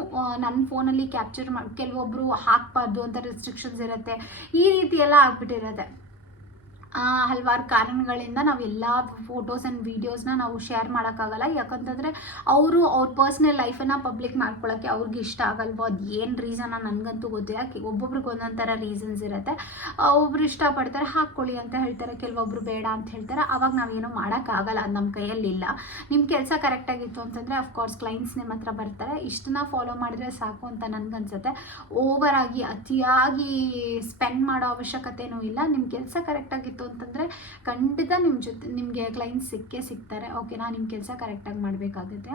ನನ್ನ ಫೋನಲ್ಲಿ ಕ್ಯಾಪ್ಚರ್ ಮಾಡಿ, ಕೆಲವೊಬ್ಬರು ಹಾಕಬಾರ್ದು ಅಂತ ರೆಸ್ಟ್ರಿಕ್ಷನ್ಸ್ ಇರುತ್ತೆ, ಈ ರೀತಿ ಎಲ್ಲ ಆಗ್ಬಿಟ್ಟಿರುತ್ತೆ. ಹಲವಾರು ಕಾರಣಗಳಿಂದ ನಾವು ಎಲ್ಲ ಫೋಟೋಸ್ ಆ್ಯಂಡ್ ವೀಡಿಯೋಸ್ನ ನಾವು ಶೇರ್ ಮಾಡೋಕ್ಕಾಗಲ್ಲ. ಯಾಕಂತಂದರೆ ಅವ್ರ ಪರ್ಸ್ನಲ್ ಲೈಫನ್ನು ಪಬ್ಲಿಕ್ ಮಾಡ್ಕೊಳ್ಳೋಕ್ಕೆ ಅವ್ರಿಗೆ ಇಷ್ಟ ಆಗಲ್ವೋ, ಅದು ಏನು ರೀಸನ್ನ ನನಗಂತೂ ಗೊತ್ತಿಲ್ಲ. ಒಬ್ಬೊಬ್ರಿಗೆ ಒಂದೊಂದು ಥರ ರೀಸನ್ಸ್ ಇರುತ್ತೆ. ಒಬ್ರು ಇಷ್ಟಪಡ್ತಾರೆ ಹಾಕ್ಕೊಳ್ಳಿ ಅಂತ ಹೇಳ್ತಾರೆ, ಕೆಲವೊಬ್ರು ಬೇಡ ಅಂತ ಹೇಳ್ತಾರೆ. ಆವಾಗ ನಾವೇನು ಮಾಡೋಕ್ಕಾಗಲ್ಲ, ಅದು ನಮ್ಮ ಕೈಯಲ್ಲಿಲ್ಲ. ನಿಮ್ಮ ಕೆಲಸ ಕರೆಕ್ಟಾಗಿತ್ತು ಅಂತಂದರೆ ಅಫ್ಕೋರ್ಸ್ ಕ್ಲೈಂಟ್ಸ್ ನಿಮ್ಮ ಹತ್ರ ಬರ್ತಾರೆ. ಇಷ್ಟನ್ನ ಫಾಲೋ ಮಾಡಿದ್ರೆ ಸಾಕು ಅಂತ ನನಗನ್ಸುತ್ತೆ. ಓವರಾಗಿ ಅತಿಯಾಗಿ ಸ್ಪೆಂಡ್ ಮಾಡೋ ಅವಶ್ಯಕತೆಯೂ ಇಲ್ಲ. ನಿಮ್ಮ ಕೆಲಸ ಕರೆಕ್ಟಾಗಿತ್ತು ಅಂತಂದರೆ ಖಂಡಿತ ನಿಮಗೆ ಕ್ಲೈಂಟ್ಸ್ ಸಿಗ್ತಾರೆ. ಓಕೆನಾ, ನಿಮ್ಮ ಕೆಲಸ ಕರೆಕ್ಟಾಗಿ ಮಾಡಬೇಕಾಗುತ್ತೆ.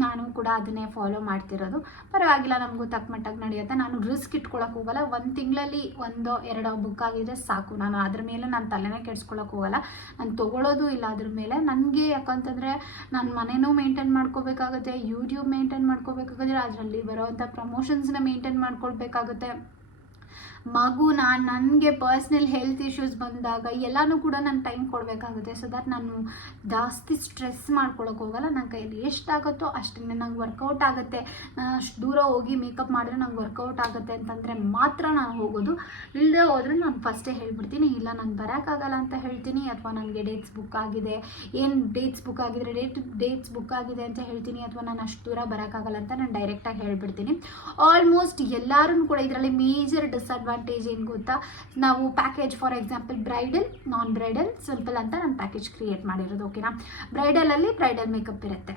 ನಾನು ಕೂಡ ಅದನ್ನೇ ಫಾಲೋ ಮಾಡ್ತಿರೋದು. ಪರವಾಗಿಲ್ಲ, ನಮಗೂ ತಕ್ಕ ಮಟ್ಟಿಗೆ ನಡೆಯುತ್ತೆ. ನಾನು ರಿಸ್ಕ್ ಇಟ್ಕೊಳಕ್ಕೆ ಹೋಗಲ್ಲ. 1 ತಿಂಗಳಲ್ಲಿ 1-2 ಬುಕ್ ಆಗಿದ್ರೆ ಸಾಕು. ನಾನು ಅದ್ರ ಮೇಲೆ ನಾನು ತಲೆನೇ ಕೆಡ್ಸ್ಕೊಳಕ್ಕೆ ಹೋಗಲ್ಲ. ನಾನು ತೊಗೊಳ್ಳೋದು ಇಲ್ಲ ಅದ್ರ ಮೇಲೆ. ನನಗೆ ಯಾಕಂತಂದರೆ ನಾನು ಮನೆಯೂ ಮೇಂಟೈನ್ ಮಾಡ್ಕೋಬೇಕಾಗುತ್ತೆ, ಯೂಟ್ಯೂಬ್ ಮೇಂಟೈನ್ ಮಾಡ್ಕೋಬೇಕಾಗುತ್ತೆ, ಅದರಲ್ಲಿ ಬರೋವಂಥ ಪ್ರಮೋಷನ್ಸ್ನ ಮೇಂಟೈನ್ ಮಾಡ್ಕೊಳ್ಬೇಕಾಗುತ್ತೆ. ನನಗೆ ಪರ್ಸ್ನಲ್ ಹೆಲ್ತ್ ಇಶ್ಯೂಸ್ ಬಂದಾಗ ಎಲ್ಲನೂ ಕೂಡ ನಾನು ಟೈಮ್ ಕೊಡಬೇಕಾಗುತ್ತೆ. ಸೊ ದಟ್ ನಾನು ಜಾಸ್ತಿ ಸ್ಟ್ರೆಸ್ ಮಾಡ್ಕೊಳಕ್ಕೆ ಹೋಗಲ್ಲ. ನನ್ನ ಕೈಯಲ್ಲಿ ಎಷ್ಟಾಗುತ್ತೋ ಅಷ್ಟೇ. ನಂಗೆ ವರ್ಕೌಟ್ ಆಗುತ್ತೆ, ನಾನು ಅಷ್ಟು ದೂರ ಹೋಗಿ ಮೇಕಪ್ ಮಾಡಿದ್ರೆ ನಂಗೆ ವರ್ಕೌಟ್ ಆಗುತ್ತೆ ಅಂತಂದರೆ ಮಾತ್ರ ನಾನು ಹೋಗೋದು. ಇಲ್ಲದೆ ಹೋದರೆ ನಾನು ಫಸ್ಟೇ ಹೇಳ್ಬಿಡ್ತೀನಿ, ಇಲ್ಲ ನಂಗೆ ಬರೋಕ್ಕಾಗಲ್ಲ ಅಂತ ಹೇಳ್ತೀನಿ. ಅಥವಾ ನನಗೆ ಡೇಟ್ಸ್ ಬುಕ್ ಆಗಿದೆ, ಏನು ಡೇಟ್ಸ್ ಬುಕ್ ಆಗಿದ್ರೆ ಡೇಟ್ಸ್ ಬುಕ್ ಆಗಿದೆ ಅಂತ ಹೇಳ್ತೀನಿ. ಅಥವಾ ನಾನು ಅಷ್ಟು ದೂರ ಬರೋಕ್ಕಾಗಲ್ಲ ಅಂತ ನಾನು ಡೈರೆಕ್ಟಾಗಿ ಹೇಳ್ಬಿಡ್ತೀನಿ. ಆಲ್ಮೋಸ್ಟ್ ಎಲ್ಲರೂ ಕೂಡ ಇದರಲ್ಲಿ ಮೇಜರ್ ಡಿಸ್ಅಡ್ವಾಂಟೇಜ್ ಏನು ಗೊತ್ತಾ, ನಾವು package for example bridal, non bridal, simple ಅಂತ ನಾನು ಪ್ಯಾಕೇಜ್ ಕ್ರಿಯೇಟ್ ಮಾಡಿರೋದು. ಓಕೆನಾ, ಬ್ರೈಡಲಲ್ಲಿ ಬ್ರೈಡಲ್ ಮೇಕಪ್ ಇರುತ್ತೆ,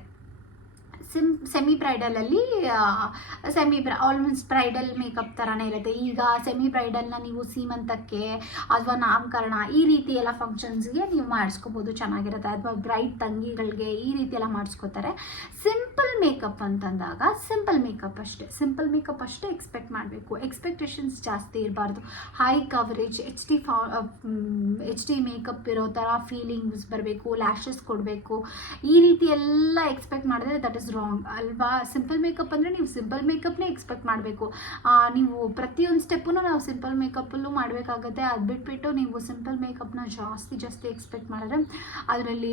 ಸೆಮಿ ಬ್ರೈಡಲಲ್ಲಿ ಆಲ್ಮೋಸ್ಟ್ ಬ್ರೈಡಲ್ ಮೇಕಪ್ ಥರನೇ ಇರುತ್ತೆ. ಈಗ ಸೆಮಿ ಬ್ರೈಡಲ್ನ ನೀವು ಸೀಮಂತಕ್ಕೆ ಅಥವಾ ನಾಮಕರಣ ಈ ರೀತಿ ಎಲ್ಲ ಫಂಕ್ಷನ್ಸ್ಗೆ ನೀವು ಮಾಡಿಸ್ಕೋಬೋದು, ಚೆನ್ನಾಗಿರುತ್ತೆ. ಅಥವಾ ಬ್ರೈಡ್ ತಂಗಿಗಳಿಗೆ ಈ ರೀತಿ ಎಲ್ಲ ಮಾಡಿಸ್ಕೋತಾರೆ. ಸಿಂಪಲ್ ಮೇಕಪ್ ಅಂತಂದಾಗ ಸಿಂಪಲ್ ಮೇಕಪ್ ಅಷ್ಟೇ ಎಕ್ಸ್ಪೆಕ್ಟ್ ಮಾಡಬೇಕು. ಎಕ್ಸ್ಪೆಕ್ಟೇಷನ್ಸ್ ಜಾಸ್ತಿ ಇರಬಾರ್ದು. High coverage H D makeup ಇರೋ ಥರ ಫೀಲಿಂಗ್ಸ್ ಬರಬೇಕು, ಲ್ಯಾಶಸ್ ಕೊಡಬೇಕು, ಈ ರೀತಿ ಎಲ್ಲ ಎಕ್ಸ್ಪೆಕ್ಟ್ ಮಾಡಿದ್ರೆ ದಟ್ ಇಸ್ ರಾಂಗ್ ಅಲ್ವಾ. ಸಿಂಪಲ್ ಮೇಕಪ್ ಅಂದರೆ ನೀವು ಸಿಂಪಲ್ ಮೇಕಪ್ನೇ ಎಕ್ಸ್ಪೆಕ್ಟ್ ಮಾಡಬೇಕು. ನೀವು ಪ್ರತಿಯೊಂದು ಸ್ಟೆಪ್ಪೂ ನಾವು ಸಿಂಪಲ್ ಮೇಕಪ್ಪಲ್ಲೂ ಮಾಡಬೇಕಾಗತ್ತೆ. ಅದು ಬಿಟ್ಬಿಟ್ಟು ನೀವು ಸಿಂಪಲ್ ಮೇಕಪ್ನ ಜಾಸ್ತಿ ಎಕ್ಸ್ಪೆಕ್ಟ್ ಮಾಡಿದ್ರೆ ಅದರಲ್ಲಿ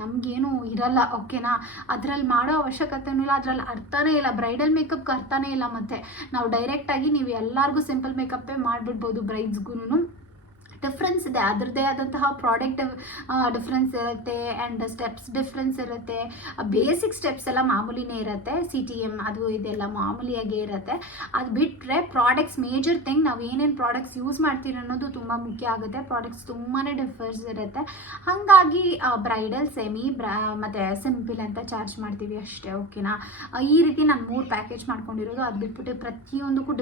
ನಮಗೇನು ಇರಲ್ಲ. ಓಕೆನಾ, ಅದರಲ್ಲಿ ಮಾಡೋ ಅವಶ್ಯಕತೆನೂ ಇಲ್ಲ, ಅದರಲ್ಲಿ ಅರ್ಥನೇ ಇಲ್ಲ. ಬ್ರೈಡಲ್ ಮೇಕಪ್ಗೆ ಅರ್ಥನೇ ಇಲ್ಲ. ಮತ್ತು ನಾವು ಡೈರೆಕ್ಟಾಗಿ ನೀವು ಎಲ್ಲರಿಗೂ ಸಿಂಪಲ್ ಮೇಕಪ್ಪೇ ಮಾಡಿಬಿಡ್ಬೋದು. ಬ್ರೈಡ್ಸ್ಗೂ ಡಿಫ್ರೆನ್ಸ್ ಇದೆ, ಅದರದ್ದೇ ಆದಂತಹ ಪ್ರಾಡಕ್ಟ್ ಡಿಫ್ರೆನ್ಸ್ ಇರುತ್ತೆ ಆ್ಯಂಡ್ ಸ್ಟೆಪ್ಸ್ ಡಿಫ್ರೆನ್ಸ್ ಇರುತ್ತೆ. ಬೇಸಿಕ್ ಸ್ಟೆಪ್ಸ್ ಎಲ್ಲ ಮಾಮೂಲಿನೇ ಇರುತ್ತೆ, CTM ಅದು ಇದೆಲ್ಲ ಮಾಮೂಲಿಯಾಗೇ ಇರುತ್ತೆ. ಅದು ಬಿಟ್ಟರೆ ಪ್ರಾಡಕ್ಟ್ಸ್ ಮೇಜರ್ ಥಿಂಗ್, ನಾವು ಏನೇನು ಪ್ರಾಡಕ್ಟ್ಸ್ ಯೂಸ್ ಮಾಡ್ತೀವಿ ಅನ್ನೋದು ತುಂಬ ಮುಖ್ಯ ಆಗುತ್ತೆ. ಪ್ರಾಡಕ್ಟ್ಸ್ ತುಂಬಾ ಡಿಫರ್ಸ್ ಇರುತ್ತೆ. ಹಾಗಾಗಿ ಬ್ರೈಡಲ್, ಸೆಮಿ ಮತ್ತು ಸಿಂಪಲ್ ಅಂತ ಚಾರ್ಜ್ ಮಾಡ್ತೀವಿ ಅಷ್ಟೇ. ಓಕೆನಾ, ಈ ರೀತಿ ನಾನು 3 ಪ್ಯಾಕೇಜ್ ಮಾಡ್ಕೊಂಡಿರೋದು. ಅದು ಬಿಟ್ಬಿಟ್ಟು ಪ್ರತಿಯೊಂದಕ್ಕೂ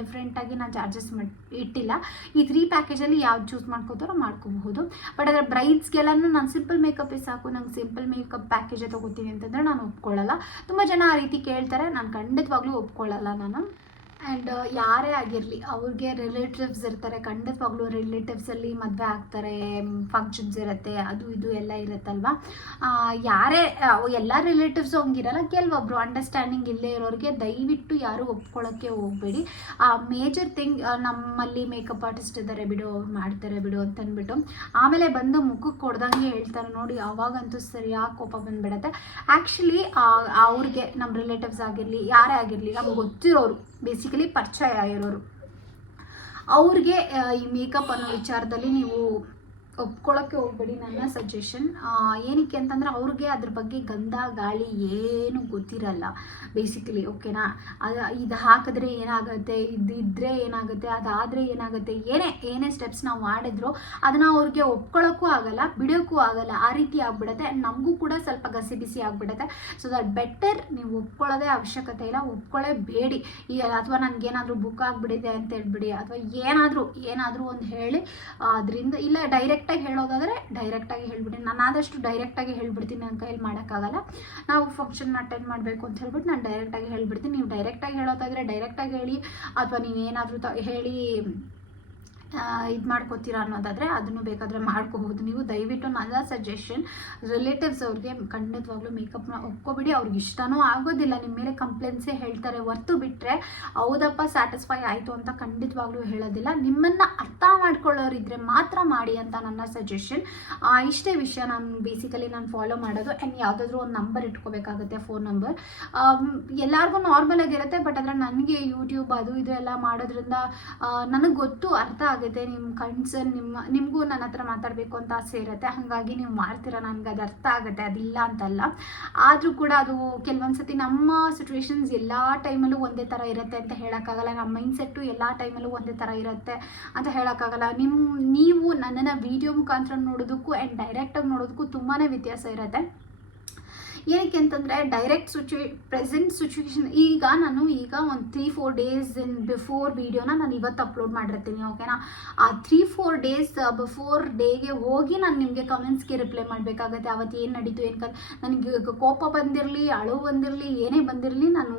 ಡಿಫ್ರೆಂಟಾಗಿ ನಾನು ಚಾರ್ಜಸ್ ಇಟ್ಟಿಲ್ಲ. ಈ 3 ಪ್ಯಾಕೇಜಲ್ಲಿ ಯಾವ್ದು ಚೂಸ್ ಮಾಡ್ಕೋತಾರೋ ಮಾಡ್ಕೋಬಹುದು. ಬಟ್ ಅದರ ಬ್ರೈಡ್ಸ್ಗೆಲ್ಲನೂ ನಾನು ಸಿಂಪಲ್ ಮೇಕಪ್ಪೇ ಸಾಕು, ನಂಗೆ ಸಿಂಪಲ್ ಮೇಕಪ್ ಪ್ಯಾಕೇಜೇ ತೊಗೋತೀನಿ ಅಂತಂದರೆ ನಾನು ಒಪ್ಕೊಳ್ಳಲ್ಲ. ತುಂಬ ಜನ ಆ ರೀತಿ ಕೇಳ್ತಾರೆ, ನಾನು ಖಂಡಿತವಾಗ್ಲೂ ಒಪ್ಕೊಳ್ಳಲ್ಲ ನಾನು. ಆ್ಯಂಡ್ ಯಾರೇ ಆಗಿರಲಿ, ಅವ್ರಿಗೆ ರಿಲೇಟಿವ್ಸ್ ಇರ್ತಾರೆ, ಖಂಡಿತವಾಗ್ಲೂ ರಿಲೇಟಿವ್ಸಲ್ಲಿ ಮದುವೆ ಆಗ್ತಾರೆ, ಫಂಕ್ಷನ್ಸ್ ಇರುತ್ತೆ, ಅದು ಇದು ಎಲ್ಲ ಇರುತ್ತಲ್ವ. ಯಾರೇ ಎಲ್ಲ ರಿಲೇಟಿವ್ಸು ಹಂಗಿರಲ್ಲ, ಕೆಲವೊಬ್ಬರು ಅಂಡರ್ಸ್ಟ್ಯಾಂಡಿಂಗ್ ಇಲ್ಲೇ ಇರೋರಿಗೆ ದಯವಿಟ್ಟು ಯಾರು ಒಪ್ಕೊಳ್ಳೋಕ್ಕೆ ಹೋಗಬೇಡಿ. ಮೇಜರ್ ಥಿಂಗ್, ನಮ್ಮಲ್ಲಿ ಮೇಕಪ್ ಆರ್ಟಿಸ್ಟ್ ಇದ್ದಾರೆ ಬಿಡು, ಅವ್ರು ಮಾಡ್ತಾರೆ ಬಿಡು ಅಂತಂದ್ಬಿಟ್ಟು ಆಮೇಲೆ ಬಂದು ಮುಖಕ್ಕೆ ಕೊಡ್ದಂಗೆ ಹೇಳ್ತಾರೆ ನೋಡಿ, ಅವಾಗಂತೂ ಸರಿಯಾಗಿ ಕೋಪ ಬಂದುಬಿಡತ್ತೆ. ಆ್ಯಕ್ಚುಲಿ ಅವ್ರಿಗೆ ನಮ್ಮ ರಿಲೇಟಿವ್ಸ್ ಆಗಿರಲಿ, ಯಾರೇ ಆಗಿರಲಿ, ನಮ್ಗೆ ಗೊತ್ತಿರೋರು, ಬೇಸಿಕಲಿ ಪರಿಚಯ ಇರೋರು, ಅವ್ರಿಗೆ ಈ ಮೇಕಪ್ ಅನ್ನೋ ವಿಚಾರದಲ್ಲಿ ನೀವು ಒಪ್ಕೊಳ್ಳೋಕ್ಕೆ ಹೋಗ್ಬೇಡಿ. ನನ್ನ ಸಜೆಷನ್ ಏನಕ್ಕೆ ಅಂತಂದರೆ ಅವ್ರಿಗೆ ಅದ್ರ ಬಗ್ಗೆ ಗಂಧ ಗಾಳಿ ಏನು ಗೊತ್ತಿರಲ್ಲ ಬೇಸಿಕಲಿ, ಓಕೆನಾ. ಇದು ಹಾಕಿದ್ರೆ ಏನಾಗುತ್ತೆ, ಇದ್ದರೆ ಏನಾಗುತ್ತೆ, ಅದಾದರೆ ಏನಾಗುತ್ತೆ, ಏನೇ ಸ್ಟೆಪ್ಸ್ ನಾವು ಮಾಡಿದ್ರು ಅದನ್ನು ಅವ್ರಿಗೆ ಒಪ್ಕೊಳ್ಳೋಕ್ಕೂ ಆಗಲ್ಲ, ಬಿಡೋಕ್ಕೂ ಆಗಲ್ಲ, ಆ ರೀತಿ ಆಗ್ಬಿಡುತ್ತೆ. ನಮಗೂ ಕೂಡ ಸ್ವಲ್ಪ ಗಸಿ ಬಿಸಿ ಆಗಿಬಿಡುತ್ತೆ. ಸೊ ದಟ್ ಬೆಟರ್ ನೀವು ಒಪ್ಕೊಳ್ಳೋದೇ ಅವಶ್ಯಕತೆ ಇಲ್ಲ, ಒಪ್ಕೊಳ್ಳೇಬೇಡಿ. ಅಥವಾ ನನಗೇನಾದರೂ ಬುಕ್ ಆಗಿಬಿಟ್ಟಿದೆ ಅಂತ ಹೇಳ್ಬಿಡಿ, ಅಥವಾ ಏನಾದರೂ ಒಂದು ಹೇಳಿ ಅದರಿಂದ, ಇಲ್ಲ ಡೈರೆಕ್ಟಾಗಿ ಹೇಳೋದಾದರೆ ಡೈರೆಕ್ಟಾಗಿ ಹೇಳ್ಬಿಡಿ. ನಾನು ಆದಷ್ಟು ಡೈರೆಕ್ಟಾಗಿ ಹೇಳ್ಬಿಡ್ತೀನಿ, ನನ್ನ ಕೈಯಲ್ಲಿ ಮಾಡೋಕ್ಕಾಗಲ್ಲ. ನಾವು ಫಂಕ್ಷನ್ ಅಟೆಂಡ್ ಮಾಡಬೇಕು ಅಂತ ಹೇಳ್ಬಿಟ್ಟು ನಾನು ಡೈರೆಕ್ಟಾಗಿ ಹೇಳ್ಬಿಡ್ತೀನಿ. ನೀವು ಡೈರೆಕ್ಟಾಗಿ ಹೇಳೋದಾದರೆ ಡೈರೆಕ್ಟಾಗಿ ಹೇಳಿ, ಅಥವಾ ನೀವೇನಾದರೂ ಹೇಳಿ ಇದು ಮಾಡ್ಕೋತೀರಾ ಅನ್ನೋದಾದರೆ ಅದನ್ನು ಬೇಕಾದರೆ ಮಾಡ್ಕೋಬಹುದು. ನೀವು ದಯವಿಟ್ಟು ನನ್ನ ಸಜೆಷನ್, ರಿಲೇಟಿವ್ಸ್ ಅವ್ರಿಗೆ ಖಂಡಿತವಾಗ್ಲೂ ಮೇಕಪ್ನ ಒಪ್ಕೊಬಿಡಿ. ಅವ್ರಿಗೆ ಇಷ್ಟನೂ ಆಗೋದಿಲ್ಲ, ನಿಮ್ಮ ಮೇಲೆ ಕಂಪ್ಲೇಂಟ್ಸೇ ಹೇಳ್ತಾರೆ ಹೊರ್ತು ಬಿಟ್ಟರೆ ಹೌದಪ್ಪ ಸ್ಯಾಟಿಸ್ಫೈ ಆಯಿತು ಅಂತ ಖಂಡಿತವಾಗ್ಲೂ ಹೇಳೋದಿಲ್ಲ. ನಿಮ್ಮನ್ನು ಅರ್ಥ ಮಾಡ್ಕೊಳ್ಳೋರಿದ್ರೆ ಮಾತ್ರ ಮಾಡಿ ಅಂತ ನನ್ನ ಸಜೆಷನ್. ಇಷ್ಟೇ ವಿಷಯ ನಾನು ಫಾಲೋ ಮಾಡೋದು. ಆ್ಯಂಡ್ ಯಾವುದಾದ್ರೂ ಒಂದು ನಂಬರ್ ಇಟ್ಕೋಬೇಕಾಗುತ್ತೆ, ಫೋನ್ ನಂಬರ್. ಎಲ್ಲರಿಗೂ ನಾರ್ಮಲ್ ಆಗಿರುತ್ತೆ, ಬಟ್ ಆದರೆ ನನಗೆ ಯೂಟ್ಯೂಬ್ ಅದು ಇದು ಎಲ್ಲ ಮಾಡೋದ್ರಿಂದ ನನಗೆ ಗೊತ್ತು, ಅರ್ಥ ಆಗುತ್ತೆ. ನಿಮ್ಮ ಕನ್ಸರ್ನ್, ನಿಮಗೂ ನನ್ನ ಹತ್ರ ಮಾತಾಡಬೇಕು ಅಂತ ಆಸೆ ಇರುತ್ತೆ, ಹಾಗಾಗಿ ನೀವು ಮಾಡ್ತೀರಾ, ನನಗೆ ಅದು ಅರ್ಥ ಆಗುತ್ತೆ, ಅದಿಲ್ಲ ಅಂತಲ್ಲ. ಆದರೂ ಕೂಡ ಅದು ಕೆಲವೊಂದ್ಸತಿ ನಮ್ಮ ಸಿಚುವೇಶನ್ಸ್ ಎಲ್ಲ ಟೈಮಲ್ಲೂ ಒಂದೇ ಥರ ಇರುತ್ತೆ ಅಂತ ಹೇಳೋಕ್ಕಾಗಲ್ಲ. ನಮ್ಮ ಮೈಂಡ್ಸೆಟ್ಟು ಎಲ್ಲ ಟೈಮಲ್ಲೂ ಒಂದೇ ಥರ ಇರುತ್ತೆ ಅಂತ ಹೇಳೋಕ್ಕಾಗಲ್ಲ. ನೀವು ನನ್ನನ್ನು ವಿಡಿಯೋ ಮುಖಾಂತರ ನೋಡೋದಕ್ಕೂ ಆ್ಯಂಡ್ ಡೈರೆಕ್ಟಾಗಿ ನೋಡೋದಕ್ಕೂ ತುಂಬಾ ವ್ಯತ್ಯಾಸ ಇರುತ್ತೆ. ಏನಕ್ಕೆ ಅಂತಂದರೆ ಪ್ರೆಸೆಂಟ್ ಸಿಚುವೇಶನ್, ನಾನು ಒಂದು 3-4 ಡೇಸ್ ಬಿಫೋರ್ ವೀಡಿಯೋನ ನಾನು ಇವತ್ತು ಅಪ್ಲೋಡ್ ಮಾಡಿರ್ತೀನಿ, ಓಕೆನಾ. ಆ 3-4 ಡೇಸ್ ಬಿಫೋರ್ ಡೇಗೆ ಹೋಗಿ ನಾನು ನಿಮಗೆ ಕಮೆಂಟ್ಸ್ಗೆ ರಿಪ್ಲೈ ಮಾಡಬೇಕಾಗತ್ತೆ. ಅವತ್ತು ಏನು ನಡೀತು, ನನಗೆ ಕೋಪ ಬಂದಿರಲಿ, ಅಳು ಬಂದಿರಲಿ, ಏನೇ ಬಂದಿರಲಿ, ನಾನು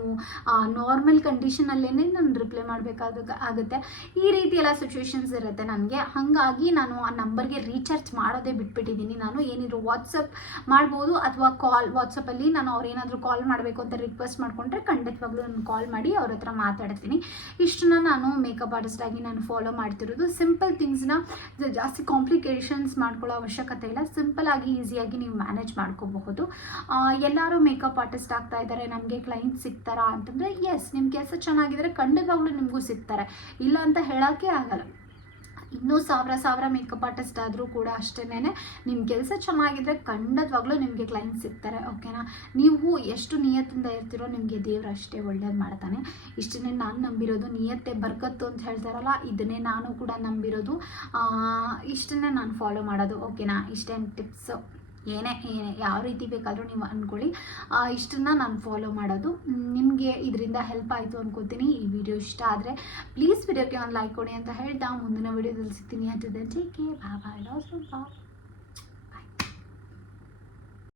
ನಾರ್ಮಲ್ ಕಂಡೀಷನಲ್ಲೇ ನಾನು ರಿಪ್ಲೈ ಮಾಡಬೇಕಾಗುತ್ತೆ. ಈ ರೀತಿ ಎಲ್ಲ ಸಿಚುವೇಶನ್ಸ್ ಇರುತ್ತೆ ನನಗೆ. ಹಾಗಾಗಿ ನಾನು ಆ ನಂಬರ್ಗೆ ರೀಚಾರ್ಜ್ ಮಾಡೋದೇ ಬಿಟ್ಬಿಟ್ಟಿದ್ದೀನಿ. ನಾನು ಏನಿದ್ರು ವಾಟ್ಸಪ್ ಮಾಡ್ಬೋದು, ಅಥವಾ ವಾಟ್ಸಪ್ಪಲ್ಲಿ ನಾನು ಅವ್ರೇನಾದರೂ ಕಾಲ್ ಮಾಡಬೇಕು ಅಂತ ರಿಕ್ವೆಸ್ಟ್ ಮಾಡಿಕೊಂಡ್ರೆ ಖಂಡಿತವಾಗ್ಲೂ ನಾನು ಕಾಲ್ ಮಾಡಿ ಅವ್ರ ಹತ್ರ ಮಾತಾಡ್ತೀನಿ. ಇಷ್ಟನ್ನ ನಾನು ಮೇಕಪ್ ಆರ್ಟಿಸ್ಟ್ ಆಗಿ ನಾನು ಫಾಲೋ ಮಾಡ್ತಿರೋದು. ಸಿಂಪಲ್ ಥಿಂಗ್ಸ್ನ ಜಾಸ್ತಿ ಕಾಂಪ್ಲಿಕೇಶನ್ಸ್ ಮಾಡ್ಕೊಳ್ಳೋ ಅವಶ್ಯಕತೆ ಇಲ್ಲ. ಸಿಂಪಲ್ ಆಗಿ ಈಸಿಯಾಗಿ ನೀವು ಮ್ಯಾನೇಜ್ ಮಾಡ್ಕೋಬಹುದು. ಎಲ್ಲರೂ ಮೇಕಪ್ ಆರ್ಟಿಸ್ಟ್ ಆಗ್ತಾ ಇದ್ದಾರೆ, ನಮಗೆ ಕ್ಲೈಂಟ್ ಸಿಗ್ತಾರಾ ಅಂತಂದರೆ ಎಸ್, ನಿಮ್ಮ ಕೆಲಸ ಚೆನ್ನಾಗಿದ್ರೆ ಖಂಡಿತವಾಗ್ಲೂ ನಿಮಗೂ ಸಿಗ್ತಾರೆ, ಇಲ್ಲ ಅಂತ ಹೇಳೋಕ್ಕೆ ಆಗಲ್ಲ. ಇನ್ನೂ ಸಾವಿರ ಮೇಕಪ್ ಆರ್ಟಿಸ್ಟ್ ಆದರೂ ಕೂಡ ಅಷ್ಟೇನೆ, ನಿಮ್ಮ ಕೆಲಸ ಚೆನ್ನಾಗಿದ್ದರೆ ಖಂಡಿತವಾಗ್ಲೂ ನಿಮಗೆ ಕ್ಲೈಂಟ್ ಸಿಗ್ತಾರೆ, ಓಕೆನಾ. ನೀವು ಎಷ್ಟು ನಿಯತ್ತಿಂದ ಇರ್ತೀರೋ ನಿಮಗೆ ದೇವ್ರು ಅಷ್ಟೇ ಒಳ್ಳೇದು ಮಾಡ್ತಾನೆ. ಇಷ್ಟನ್ನೇ ನಾನು ನಂಬಿರೋದು. ನಿಯತ್ತೆ ಬರ್ಕತ್ತು ಅಂತ ಹೇಳ್ತಾರಲ್ಲ, ಇದನ್ನೇ ನಾನು ಕೂಡ ನಂಬಿರೋದು. ಇಷ್ಟನ್ನೇ ನಾನು ಫಾಲೋ ಮಾಡೋದು, ಓಕೆನಾ. ಇಷ್ಟೇನು ಟಿಪ್ಸು ಏನೇ ಯಾವ ರೀತಿ ಬೇಕಾದರೂ ನೀವು ಅಂದ್ಕೊಳ್ಳಿ. ಇಷ್ಟನ್ನು ನಾನು ಫಾಲೋ ಮಾಡೋದು. ನಿಮಗೆ ಇದರಿಂದ ಹೆಲ್ಪ್ ಆಯಿತು ಅನ್ಕೋತೀನಿ. ಈ ವಿಡಿಯೋ ಇಷ್ಟ ಆದರೆ ಪ್ಲೀಸ್ ವಿಡಿಯೋಕ್ಕೆ ಒಂದು ಲೈಕ್ ಕೊಡಿ ಅಂತ ಹೇಳ್ತಾ ಮುಂದಿನ ವಿಡಿಯೋದಲ್ಲಿ ಸಿಗ್ತೀನಿ. ಅಂತ ಬಾಯ್ ಬಾಯ್.